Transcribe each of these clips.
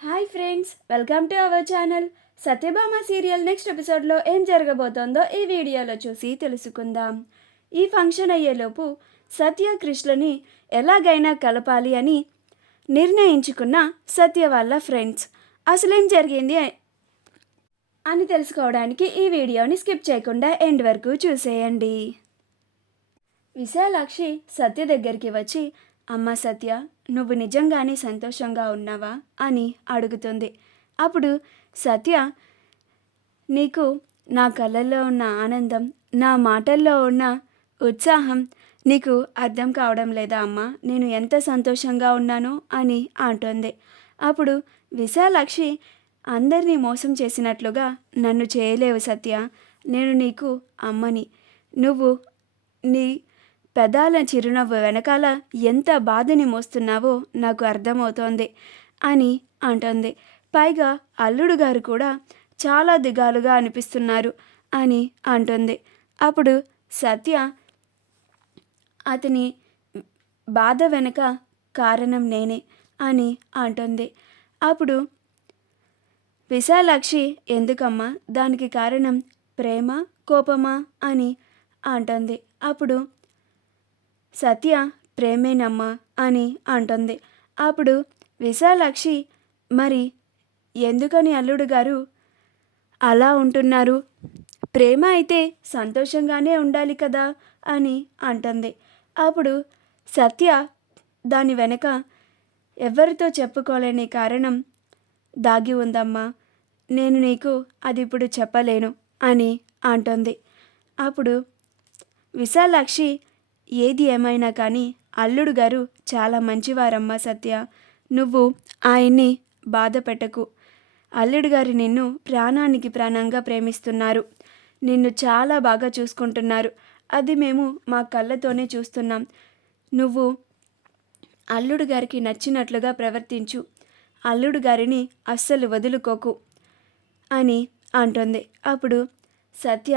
Hi friends, welcome to our channel. Satyabhama serial next ఎపిసోడ్లో ఏం జరగబోతోందో ఈ వీడియోలో చూసి తెలుసుకుందాం. ఈ ఫంక్షన్ అయ్యేలోపు సత్య కృష్ణని ఎలాగైనా కలపాలి అని నిర్ణయించుకున్న సత్య వాళ్ళ ఫ్రెండ్స్ అసలేం జరిగింది అని తెలుసుకోవడానికి ఈ వీడియోని స్కిప్ చేయకుండా ఎండ్ వరకు చూసేయండి. విశాలాక్షి సత్య దగ్గరికి వచ్చి, అమ్మ సత్య, నువ్వు నిజంగానే సంతోషంగా ఉన్నావా అని అడుగుతుంది. అప్పుడు సత్య, నీకు నా కళ్ళల్లో ఉన్న ఆనందం, నా మాటల్లో ఉన్న ఉత్సాహం నీకు అర్థం కావడం లేదా అమ్మా, నేను ఎంత సంతోషంగా ఉన్నానో అని అంటుంది. అప్పుడు విశాలాక్షి, అందరినీ మోసం చేసినట్లుగా నన్ను చేయలేవు సత్య, నేను నీకు అమ్మని, నువ్వు నీ పెదాల చిరునవ్వు వెనకాల ఎంత బాధని మోస్తున్నావో నాకు అర్థమవుతోంది అని అంటుంది. పైగా అల్లుడు గారు కూడా చాలా దిగాలుగా అనిపిస్తున్నారు అని అంటుంది. అప్పుడు సత్య, అతని బాధ వెనక కారణం నేనే అని అంటుంది. అప్పుడు విశాలాక్షి, ఎందుకమ్మా, దానికి కారణం ప్రేమ కోపమా అని అంటుంది. అప్పుడు సత్య, ప్రేమేనమ్మా అని అంటుంది. అప్పుడు విశాలాక్షి, మరి ఎందుకని అల్లుడు గారు అలా ఉంటున్నారు, ప్రేమ అయితే సంతోషంగానే ఉండాలి కదా అని అంటుంది. అప్పుడు సత్య, దాని వెనక ఎవరితో చెప్పుకోలేని కారణం దాగి ఉందమ్మా, నేను నీకు అది ఇప్పుడు చెప్పలేను అని అంటుంది. అప్పుడు విశాలాక్షి, ఏది ఏమైనా కానీ అల్లుడు గారు చాలా మంచివారమ్మా సత్య, నువ్వు ఆయన్ని బాధ పెట్టకు. అల్లుడు గారు నిన్ను ప్రాణానికి ప్రాణంగా ప్రేమిస్తున్నారు, నిన్ను చాలా బాగా చూసుకుంటున్నారు, అది మేము మా కళ్ళతోనే చూస్తున్నాం. నువ్వు అల్లుడు గారికి నచ్చినట్లుగా ప్రవర్తించు, అల్లుడు గారిని అస్సలు వదులుకోకు అని అంటుంది. అప్పుడు సత్య,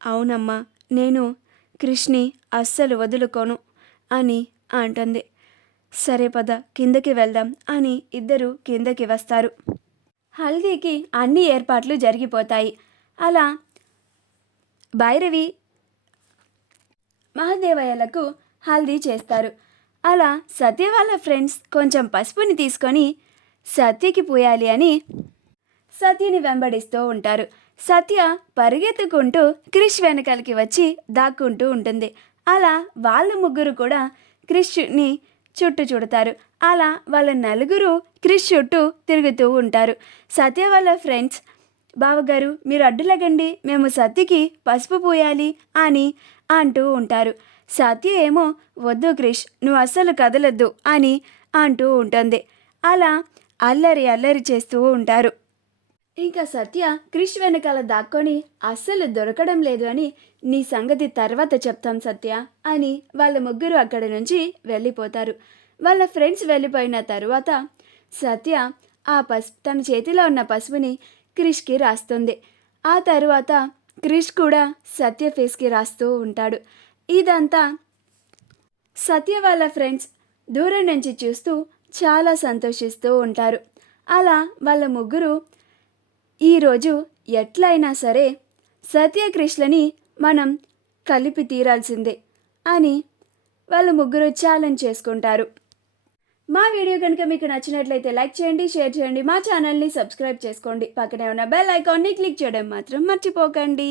అవునమ్మా, నేను కృష్ణి అస్సలు వదులుకోను అని అంటుంది. సరే పద, కిందకి వెళ్దాం అని ఇద్దరు కిందకి వస్తారు. హల్దీకి అన్ని ఏర్పాట్లు జరిగిపోతాయి. అలా భైరవి మహాదేవయ్యలకు హల్దీ చేస్తారు. అలా సత్య వాళ్ళ ఫ్రెండ్స్ కొంచెం పసుపుని తీసుకొని సత్యకి పూయాలి అని సత్యని వెంబడిస్తూ ఉంటారు. సత్య పరిగెత్తుకుంటూ క్రిష్ వెనకాలకి వచ్చి దాక్కుంటూ ఉంటుంది. అలా వాళ్ళ ముగ్గురు కూడా క్రిష్ని చుట్టూ చుడతారు. అలా వాళ్ళ నలుగురు క్రిష్ చుట్టూ తిరుగుతూ ఉంటారు. సత్య వాళ్ళ ఫ్రెండ్స్, బావగారు మీరు అడ్డులగండి, మేము సత్యకి పసుపు పూయాలి అని అంటూ ఉంటారు. సత్య ఏమో, వద్దు క్రిష్, నువ్వు అస్సలు కదలొద్దు అని అంటూ ఉంటుంది. అలా అల్లరి అల్లరి చేస్తూ ఉంటారు. ఇంకా సత్య క్రిష్ వెనకాల దాక్కొని అస్సలు దొరకడం లేదు అని, నీ సంగతి తర్వాత చెప్తాం సత్య అని వాళ్ళ ముగ్గురు అక్కడి నుంచి వెళ్ళిపోతారు. వాళ్ళ ఫ్రెండ్స్ వెళ్ళిపోయిన తరువాత సత్య ఆ తన చేతిలో ఉన్న పసుపుని క్రిష్కి రాస్తుంది. ఆ తరువాత క్రిష్ కూడా సత్య ఫేస్కి రాస్తూ ఉంటాడు. ఇదంతా సత్య వాళ్ళ ఫ్రెండ్స్ దూరం నుంచి చూస్తూ చాలా సంతోషిస్తూ ఉంటారు. అలా వాళ్ళ ముగ్గురు, ఈరోజు ఎట్లయినా సరే సత్యకృష్ణని మనం కలిపి తీరాల్సిందే అని వాళ్ళు ముగ్గురు ఛాలెంజ్ చేసుకుంటారు. మా వీడియో కనుక మీకు నచ్చినట్లయితే లైక్ చేయండి, షేర్ చేయండి, మా ఛానల్ని సబ్స్క్రైబ్ చేసుకోండి, పక్కనే ఉన్న బెల్ ఐకాన్ని క్లిక్ చేయడం మాత్రం మర్చిపోకండి.